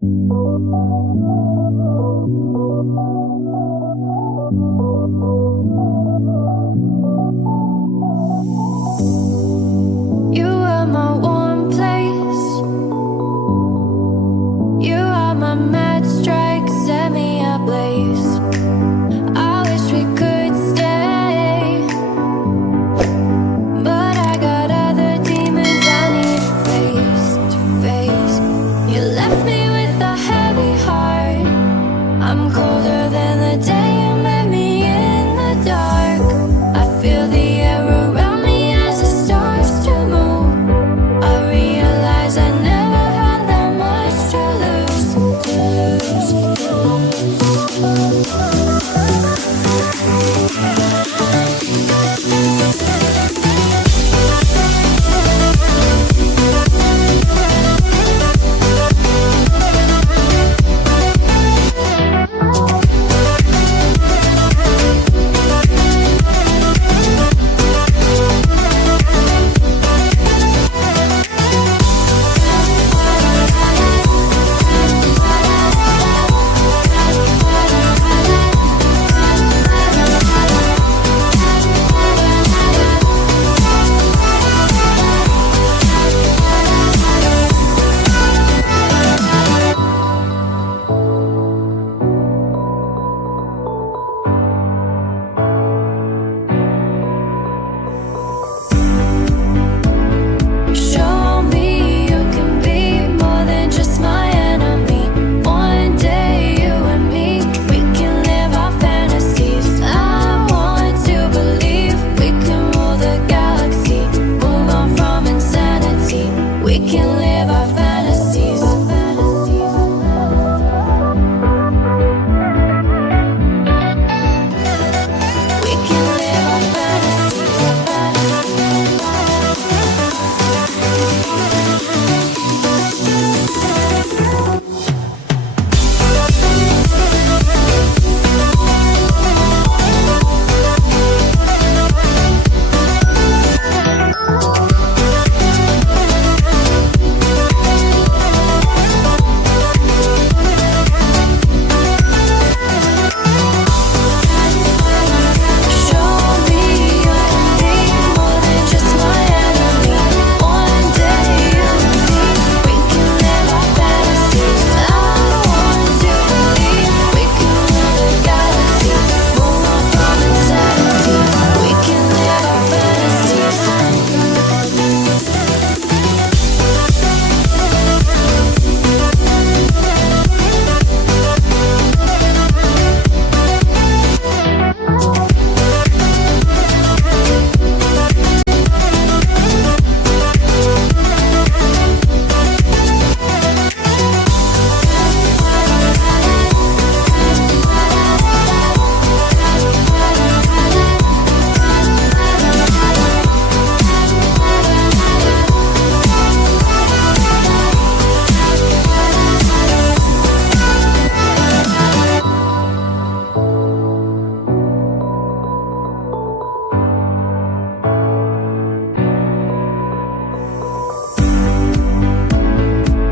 You are my warm place. You are my mad strike, set me ablaze. I wish we could stay, but I got other demons I need face to face. You left me with a heavy heart. I'm colder than the day you met me in the dark. I feel the air around me as the stars to move. I realize I never had that much to lose, show me you can be more than just my enemy. One day you and me, we can live our fantasies. I want to believe we can rule the galaxy, move on from insanity. We can live our fantasies. We can live our Show me you can be more than just my enemy. One day you and me, we can live our fantasies. I want to believe we can rule the galaxy, move on from insanity. We can live our fantasies.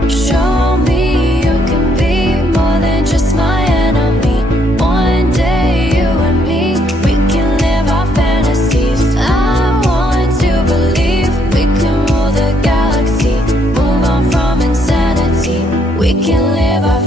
Show me you can be more than just my enemy. One day you and me, we can live our fantasies. I want to believe we can rule the galaxy, move on from insanity. We can live our